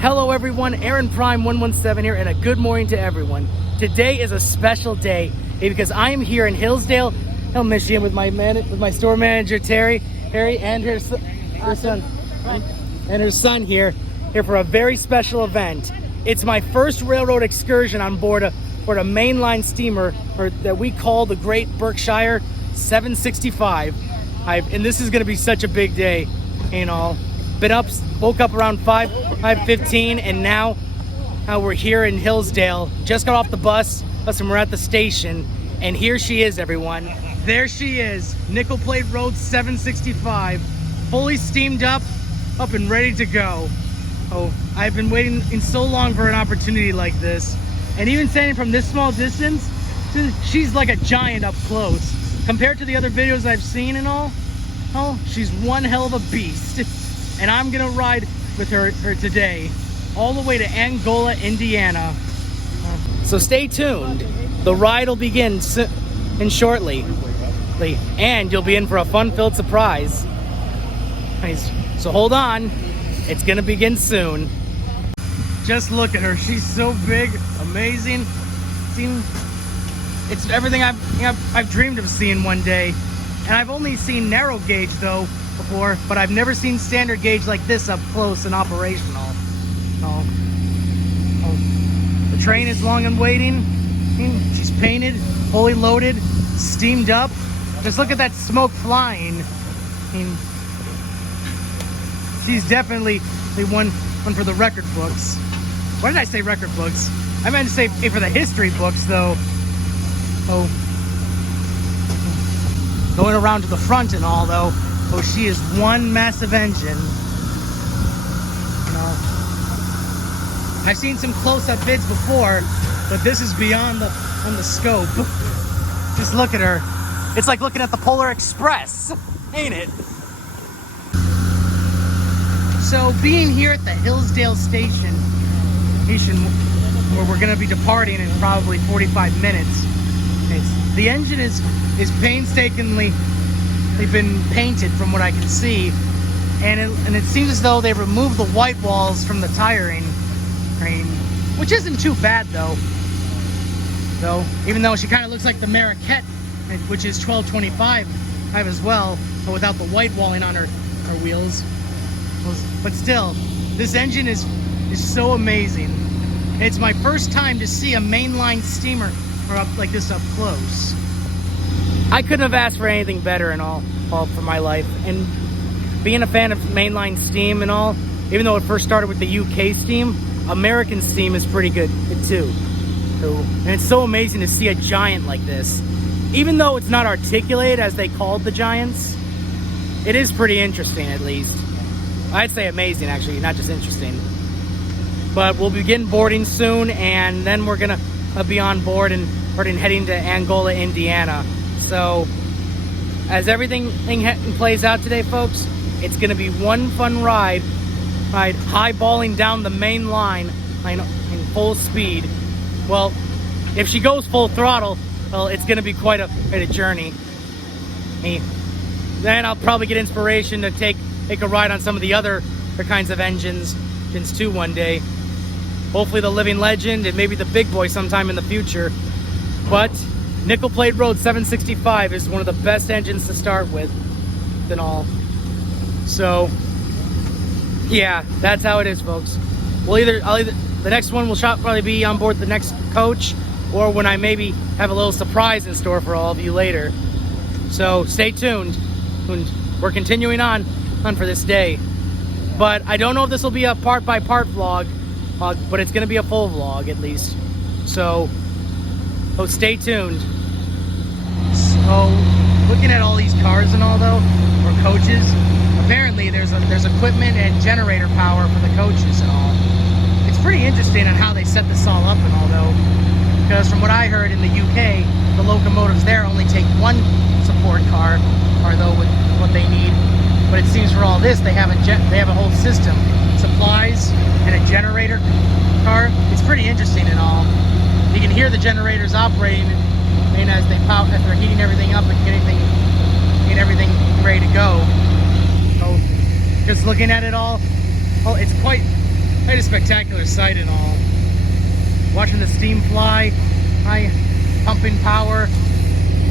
Hello everyone, Aaron Prime 117 here, and a good morning to everyone. Today is a special day because I am here in Hillsdale, Michigan with my store manager Terry and her son here for a very special event. It's my first railroad excursion on board a mainline steamer that we call the Great Berkshire 765. And this is going to be such a big day, woke up around 5:15, and now we're here in Hillsdale. Just got off the bus and we're at the station, and here she is, everyone. There she is, Nickel Plate Road 765, fully steamed up and ready to go. Oh, I've been waiting so long for an opportunity like this, and even standing from this small distance, she's like a giant up close. Compared to the other videos I've seen and all, she's one hell of a beast. And I'm gonna ride with her today, all the way to Angola, Indiana. So stay tuned. The ride will begin shortly, and you'll be in for a fun-filled surprise. So hold on, it's gonna begin soon. Just look at her, she's so big, amazing. It's everything I've dreamed of seeing one day. And I've only seen narrow gauge though before, but I've never seen standard gauge like this up close and operational. The train is long and waiting. She's painted, fully loaded, steamed up. Just look at that smoke flying. She's definitely one for the record books. Why did I say record books? I meant to say for the history books though. Going around to the front and all though, she is one massive engine. I've seen some close-up vids before, but this is beyond the scope. Just look at her. It's like looking at the Polar Express, ain't it? So being here at the Hillsdale station where we're gonna be departing in probably 45 minutes, the engine is painstakingly been painted from what I can see, and it seems as though they removed the white walls from the tiring, which isn't too bad though, even though she kind of looks like the Marquette, which is 1225 as well, but without the white walling on her wheels. But still, this engine is so amazing. It's my first time to see a mainline steamer like this up close. I couldn't have asked for anything better and all for my life. And being a fan of mainline steam and all, even though it first started with the UK steam, American steam is pretty good too. And it's so amazing to see a giant like this. Even though it's not articulated as they called the giants, it is pretty interesting at least. I'd say amazing actually, not just interesting. But we'll begin boarding soon, and then we're gonna be on board and heading to Angola, Indiana. So as everything plays out today, folks, it's gonna be one fun ride, highballing down the main line in full speed. Well, if she goes full throttle, well, it's gonna be quite a journey. Then I'll probably get inspiration to take a ride on some of the other kinds of engines too one day. Hopefully the living legend and maybe the big boy sometime in the future. But Nickel Plate Road 765 is one of the best engines to start with and all. So yeah, that's how it is, folks. The next one will probably be on board the next coach, or when I maybe have a little surprise in store for all of you later. So stay tuned. We're continuing on for this day. But I don't know if this will be a part by part vlog, but it's gonna be a full vlog at least. So stay tuned. So looking at all these cars and all though, or coaches, apparently there's equipment and generator power for the coaches and all. It's pretty interesting on how they set this all up and all though, because from what I heard in the UK, the locomotives there only take one support car, or though with what they need. But it seems for all this they have a whole system, supplies and a generator car. It's pretty interesting and all. You can hear the generators operating as they're heating everything up and getting everything ready to go. So just looking at it all, it's quite Quite a spectacular sight and all. Watching the steam fly, high pumping power.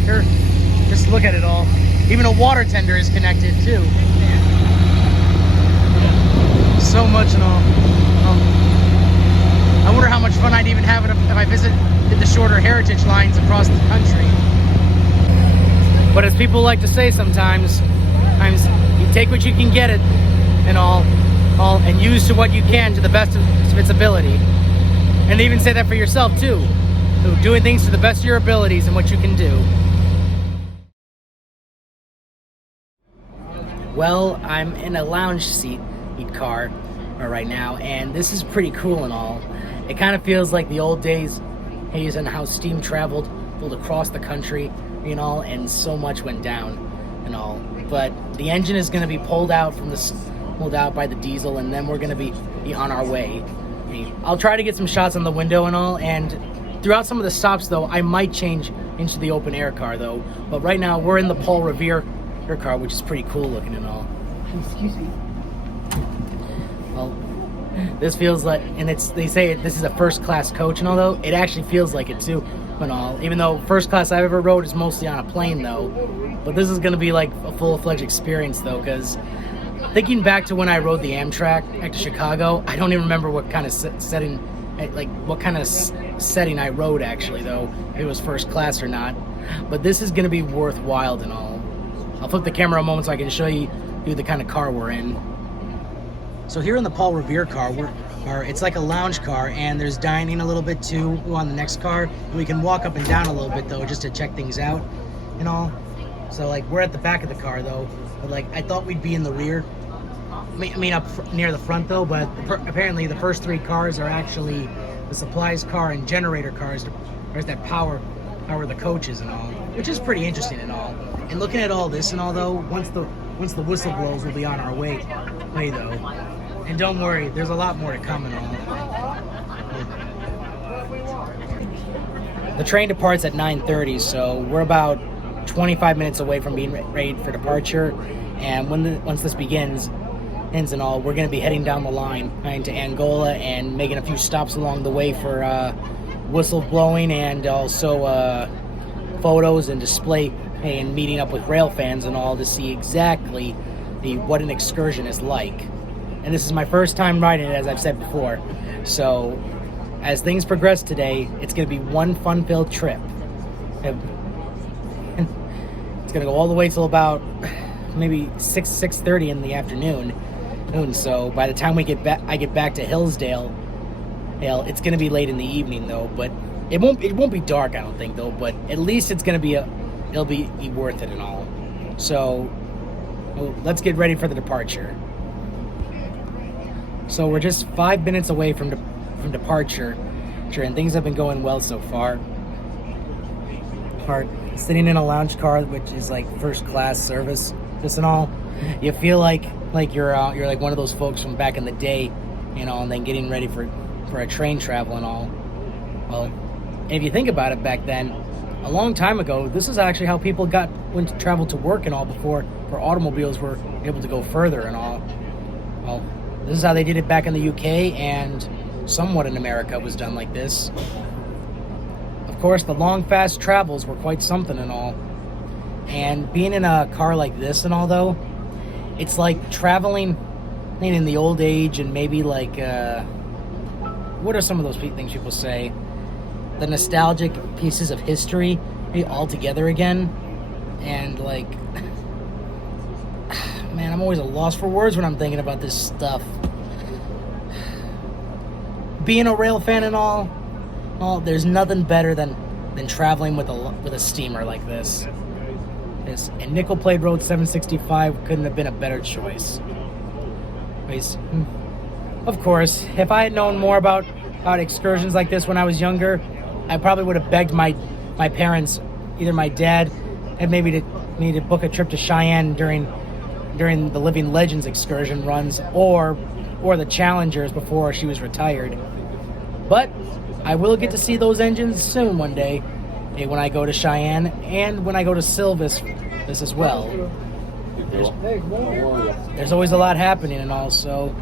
Here, just look at it all. Even a water tender is connected too. So much and all. I wonder how much fun I'd even have if I visited the shorter heritage lines across the country. But as people like to say sometimes you take what you can get it and all and use to what you can to the best of its ability. And they even say that for yourself too. So doing things to the best of your abilities and what you can do. Well, I'm in a lounge seat car right now, and this is pretty cool and all. It kind of feels like the old days, and how steam traveled across the country, and so much went down and all. But the engine is going to be pulled out by the diesel, and then we're going to be on our way. I'll try to get some shots on the window and all, and throughout some of the stops though, I might change into the open air car though. But right now we're in the Paul Revere car, which is pretty cool looking and all. Excuse me. Well, this feels like, and they say this is a first class coach and all though, it actually feels like it too and all. Even though first class I've ever rode is mostly on a plane though. But this is going to be like a full-fledged experience though, because thinking back to when I rode the Amtrak back to Chicago, I don't even remember what kind of setting I rode actually though, if it was first class or not. But this is going to be worthwhile and all. I'll flip the camera a moment so I can show you the kind of car we're in. So here in the Paul Revere car, it's like a lounge car, and there's dining a little bit too on the next car. We can walk up and down a little bit though, just to check things out and all. So like we're at the back of the car though, but like I thought we'd be in the rear. I mean up near the front though, but apparently the first three cars are actually the supplies car and generator cars. There's that power the coaches and all, which is pretty interesting and all. And looking at all this and all though, once the whistle blows, we'll be on our way though. And don't worry, there's a lot more to come and all. The train departs at 9:30, so we're about 25 minutes away from being ready for departure. And once this ends and all, we're going to be heading down the line to Angola and making a few stops along the way for whistle blowing and also photos and display and meeting up with rail fans and all to see exactly what an excursion is like. And this is my first time riding it, as I've said before. So as things progress today, it's going to be one fun-filled trip. It's going to go all the way till about maybe 6:30 in the afternoon. So by the time I get back to Hillsdale, it's going to be late in the evening though. But it won't be dark, I don't think though. But at least it's going to be it'll be worth it and all. So let's get ready for the departure. So we're just 5 minutes away from departure, and things have been going well so far. Sitting in a lounge car, which is like first class service, this and all, you feel like you're like one of those folks from back in the day, and then getting ready for a train travel and all. Well, and if you think about it, back then, a long time ago, this is actually how people went to travel to work and all before automobiles were able to go further and all. Well, this is how they did it back in the UK, and somewhat in America was done like this. Of course, the long, fast travels were quite something and all. And being in a car like this and all, though, it's like traveling in the old age and maybe like, what are some of those things people say? The nostalgic pieces of history all together again. And like, man, I'm always at a loss for words when I'm thinking about this stuff. Being a rail fan and all, there's nothing better than traveling with a steamer like this. And nickel plate road 765 couldn't have been a better choice. Of course, if I had known more about excursions like this when I was younger, I probably would have begged my parents, either my dad, and maybe to book a trip to Cheyenne during the Living Legends excursion runs, or the Challengers before she was retired. But I will get to see those engines soon one day, when I go to Cheyenne and when I go to Silvis as well. There's always a lot happening and all, so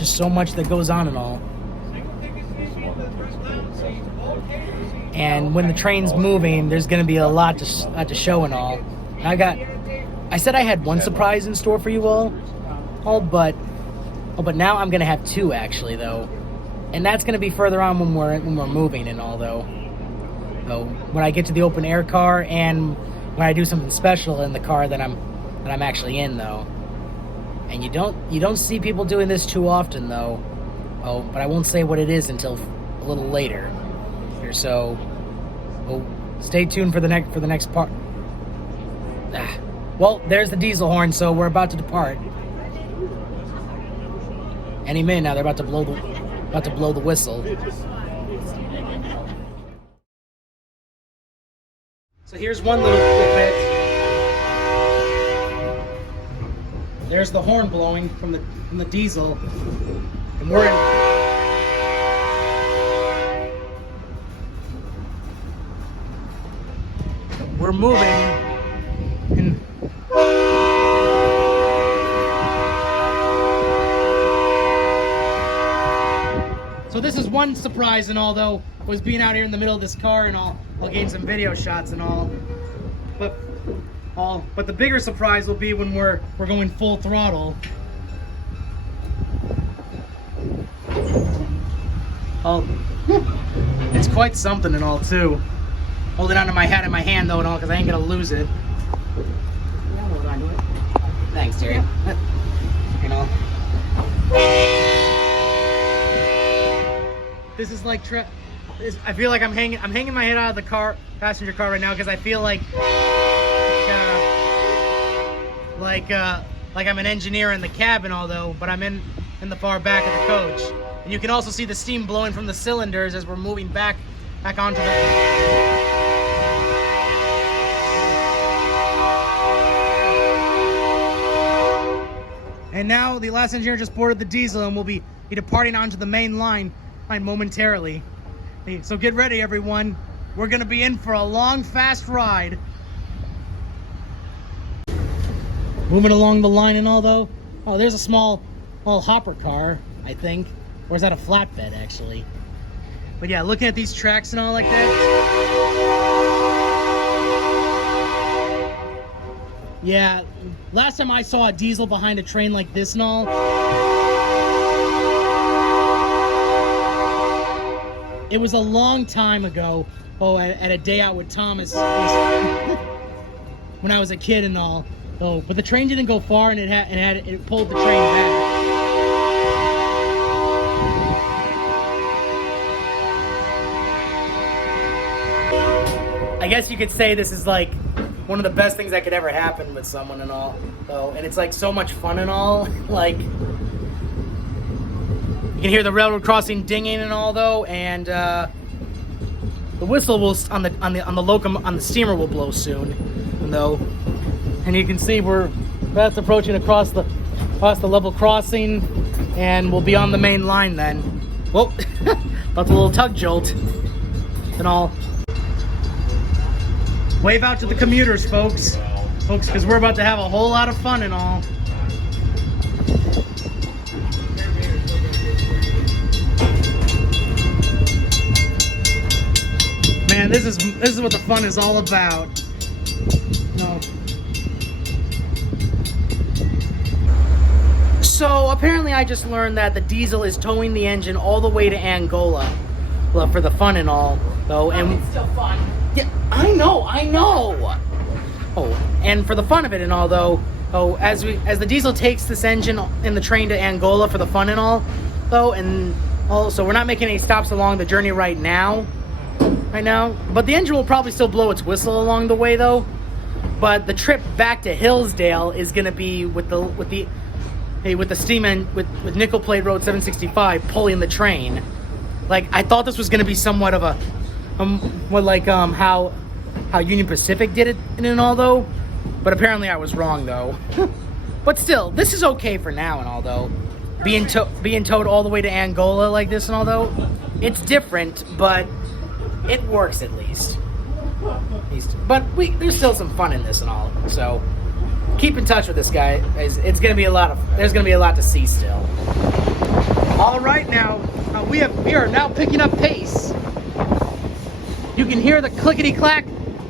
just so much that goes on and all. And when the train's moving, there's going to be a lot to show and all. I said I had one surprise in store for you all, but now I'm going to have two actually though, and that's going to be further on when we're moving and all though. So when I get to the open air car and when I do something special in the car that I'm actually in though. And you don't see people doing this too often though. Oh, but I won't say what it is until a little later. So, stay tuned for the next part. Well, there's the diesel horn, so we're about to depart. Any minute now, they're about to blow the whistle. So here's one little bit. There's the horn blowing from the diesel, and we're in. We're moving, and so this is one surprise and all though, was being out here in the middle of this car and all. I'll gain some video shots and all. But the bigger surprise will be when we're going full throttle. It's quite something and all too. Holding onto my hat in my hand though and all, because I ain't gonna lose it. Yeah, hold on to it. Thanks, Terry. You know. This is like I feel like I'm hanging my head out of the passenger car right now, because I feel like I'm an engineer in the cabin, although, but I'm in the far back of the coach. And you can also see the steam blowing from the cylinders as we're moving back onto the. And now the last engineer just boarded the diesel and will be departing onto the main line momentarily. So get ready, everyone. We're gonna be in for a long, fast ride. Moving along the line and all though. Oh, there's a small hopper car, I think. Or is that a flatbed actually? But yeah, looking at these tracks and all like that. Yeah, last time I saw a diesel behind a train like this and all, it was a long time ago. At a day out with Thomas when I was a kid and all. But the train didn't go far, and it pulled the train back. I guess you could say this is like one of the best things that could ever happen with someone and all, though, and it's like so much fun and all. Like, you can hear the railroad crossing dinging and all though, and the whistle will on the steamer will blow soon, though, and you can see we're fast approaching across the level crossing, and we'll be on the main line then. Whoa, about the little tug jolt and all. Wave out to the commuters, folks, because we're about to have a whole lot of fun and all. Man, this is what the fun is all about. No. So apparently, I just learned that the diesel is towing the engine all the way to Angola, for the fun and all, though, and it's still fun. Yeah, I know. And for the fun of it and all, though, as the diesel takes this engine in the train to Angola for the fun and all, though, and also we're not making any stops along the journey right now, but the engine will probably still blow its whistle along the way, though. But the trip back to Hillsdale is going to be with the steam and with nickel plate road 765 pulling the train. Like, I thought this was going to be somewhat of a how Union Pacific did it and all though, but apparently I was wrong though. But still, this is okay for now and all though. Being towed all the way to Angola like this and all though, it's different, but it works at least. But there's still some fun in this and all. So keep in touch with this guy. There's gonna be a lot to see still. All right, now we are now picking up pace. You can hear the clickety clack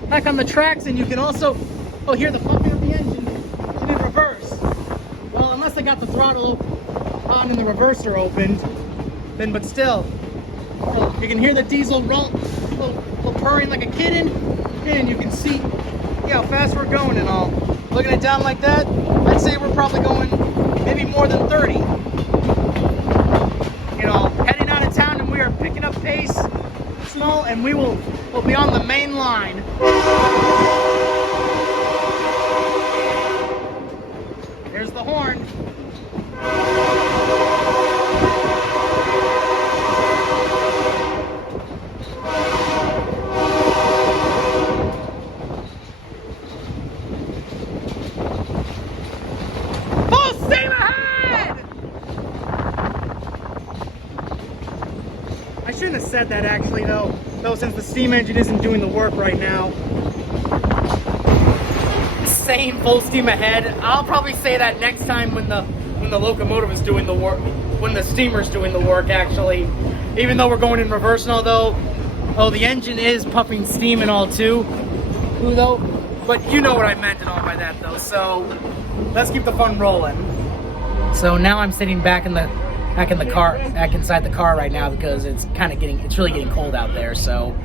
back on the tracks, and you can also hear the pumping of the engine in reverse. Well, unless I got the throttle on and the reverser opened, then but still, you can hear the diesel roll purring like a kitten, and you can see how fast we're going and all. Looking it down like that, I'd say we're probably going maybe more than 30. You know, heading out of town, and we are picking up pace, small, and we'll be on the main line. There's the horn. I shouldn't have said that actually though since the steam engine isn't doing the work right now. Same full steam ahead. I'll probably say that next time when the locomotive is doing the work, when the steamer's doing the work actually. Even though we're going in reverse and all though, the engine is pumping steam and all too. Though, but you know what I meant and all by that though. So let's keep the fun rolling. So now I'm sitting back inside the car right now because it's really getting cold out there. So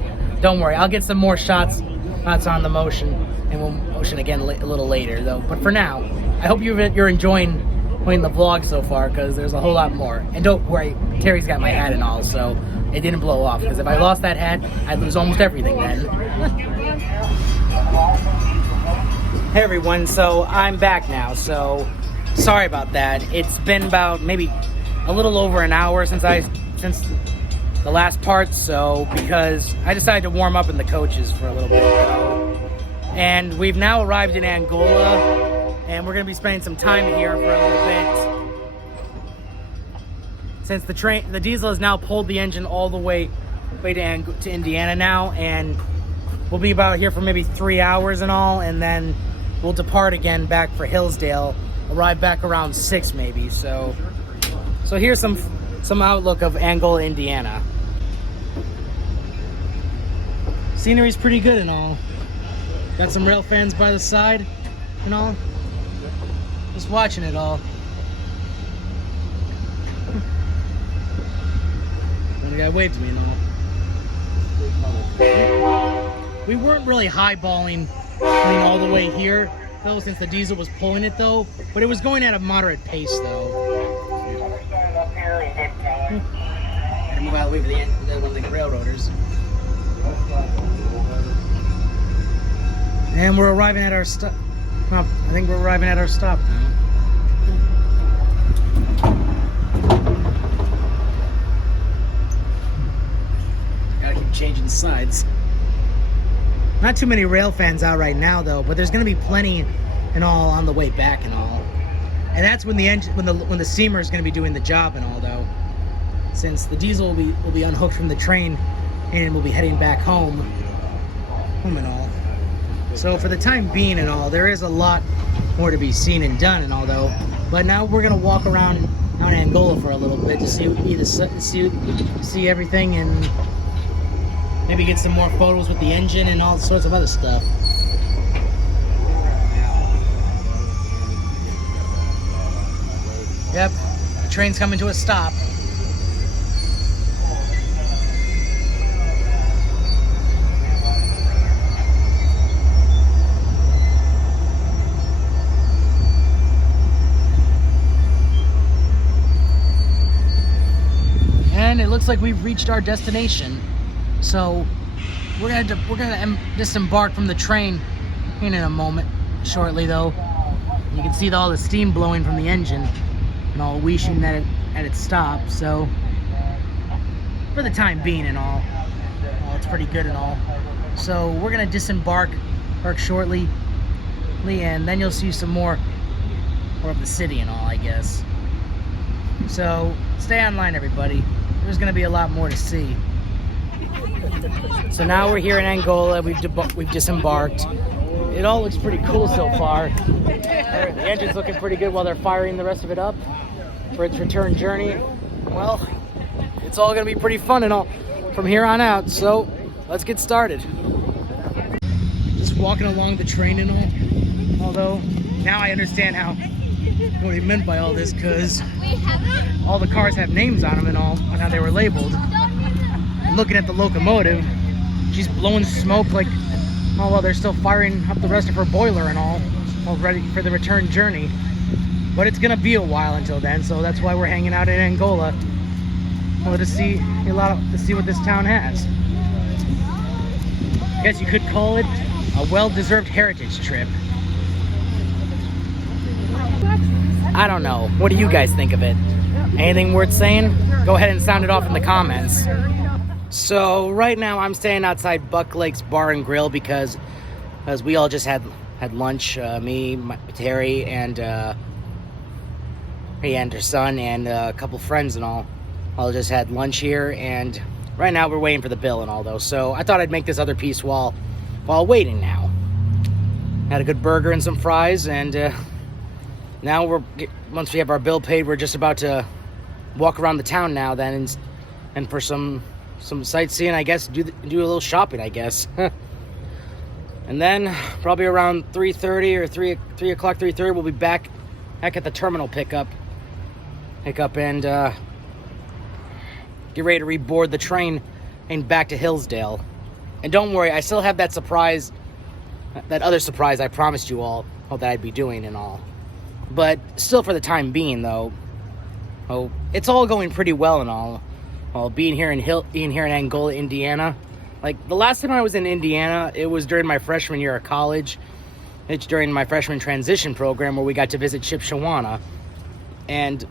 don't worry, I'll get some more shots on the motion, and we'll motion again a little later though. But for now, I hope you're enjoying the vlog so far, because there's a whole lot more. And don't worry, Terry's got my hat and all, so it didn't blow off, because if I lost that hat, I'd lose almost everything then. Hey everyone, so I'm back now, so sorry about that. It's been about maybe a little over an hour since the last part, so because I decided to warm up in the coaches for a little bit. And we've now arrived in Angola, and we're going to be spending some time here for a little bit. Since the diesel has now pulled the engine all the way to Indiana now, and we'll be about here for maybe 3 hours and all, and then we'll depart again back for Hillsdale, arrive back around 6 maybe. So here's some outlook of Angola, Indiana. Scenery's pretty good and all. Got some rail fans by the side and all. Just watching it all. The guy waved to me and all. We weren't really highballing all the way here though, since the diesel was pulling it though, but it was going at a moderate pace though. Gotta move out of the way for one of the railroaders. And we're arriving at our stop. I think we're arriving at our stop now. Gotta keep changing sides. Not too many rail fans out right now though, but there's gonna be plenty and all on the way back and all. And that's when the steamer is gonna be doing the job and all though. Since the diesel will be unhooked from the train and we'll be heading back home and all. So for the time being and all, there is a lot more to be seen and done and all though. But now we're gonna walk around Angola for a little bit to see everything, and maybe get some more photos with the engine and all sorts of other stuff. Yep, the train's coming to a stop. And it looks like we've reached our destination. So we're gonna disembark from the train in a moment, shortly though. You can see all the steam blowing from the engine and all wheezing at its stop. So for the time being and all, it's pretty good and all. So we're gonna disembark shortly, and then you'll see some more of the city and all, I guess. So stay online, everybody. There's gonna be a lot more to see. So now we're here in Angola. We've disembarked. It all looks pretty cool so far. The engine's looking pretty good while they're firing the rest of it up for its return journey. well, it's all gonna be pretty fun and all from here on out. So let's get started. Just walking along the train and all. Although now I understand what he meant by all this, because all the cars have names on them and all, and how they were labeled. And looking at the locomotive, she's blowing smoke like, oh well, they're still firing up the rest of her boiler and all ready for the return journey. But it's gonna be a while until then, so that's why we're hanging out in Angola. Well, to see what this town has. I guess you could call it a well-deserved heritage trip. I don't know. What do you guys think of it? Anything worth saying? Go ahead and sound it off in the comments. So right now I'm staying outside Buck Lake's Bar and Grill because we all just had lunch. Me, Terry, and her son, and a couple friends and all just had lunch here. And right now we're waiting for the bill and all though. So I thought I'd make this other piece while waiting now. Had a good burger and some fries, and now once we have our bill paid, we're just about to walk around the town now then, and for some sightseeing, I guess, do a little shopping, I guess. And then probably around 3:30 or 3 o'clock, 3:30, we'll be back at the terminal pickup and get ready to reboard the train and back to Hillsdale. And don't worry, I still have that other surprise I promised you all that I'd be doing and all. But still, for the time being, though, it's all going pretty well and all. Being here in Angola, Indiana. Like, the last time I was in Indiana, it was during my freshman year of college. It's during my freshman transition program where we got to visit Shipshewana. And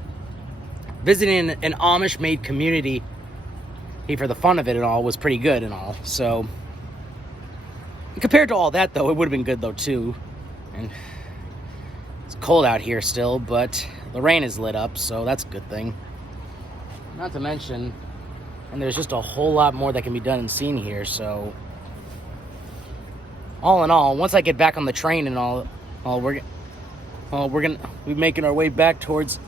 visiting an Amish-made community for the fun of it and all was pretty good and all. So, compared to all that, though, it would have been good, though, too. And it's cold out here still, but the rain is lit up, so that's a good thing. Not to mention, and there's just a whole lot more that can be done and seen here, so all in all, once I get back on the train and all we're gonna be making our way back towards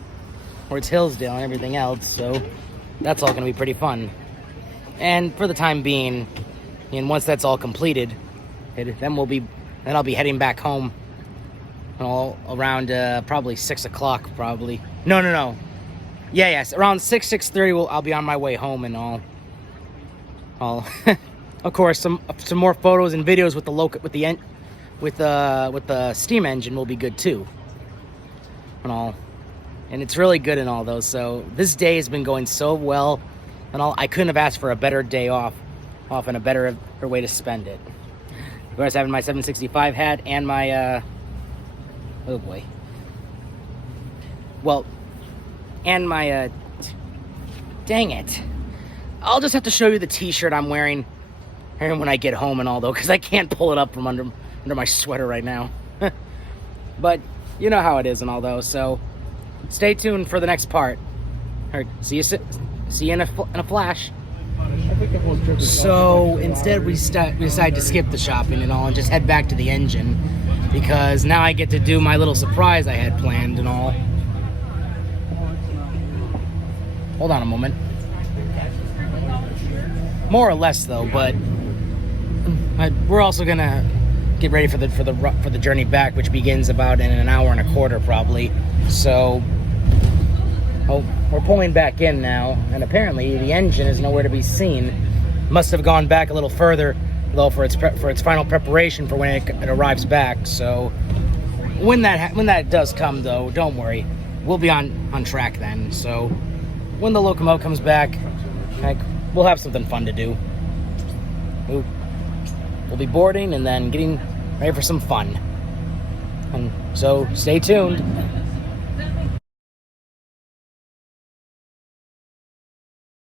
Hillsdale and everything else, so that's all gonna be pretty fun. And for the time being, and once that's all completed, then I'll be heading back home all around probably 6 o'clock, probably. No. Yes, around 6:30 I'll be on my way home and all. Of course, some more photos and videos with the steam engine will be good too. And all. And it's really good and all though. So this day has been going so well and all. I couldn't have asked for a better day off and a better way to spend it. Of course, having my 765 hat and my oh boy. Well, and my, dang it. I'll just have to show you the t-shirt I'm wearing when I get home and all, though, because I can't pull it up from under my sweater right now. But you know how it is and all, though, so stay tuned for the next part. All right, see you in a flash. So instead we decided to skip the shopping and all and just head back to the engine, because now I get to do my little surprise I had planned and all. Hold on a moment. More or less though, but we're also gonna get ready for the journey back, which begins about in an hour and a quarter probably. So we're pulling back in now, and apparently the engine is nowhere to be seen. Must have gone back a little further though for its final preparation for when it arrives back. So when that does come though, don't worry, we'll be on track then. So when the locomotive comes back, we'll have something fun to do. We'll be boarding and then getting ready for some fun. And so stay tuned.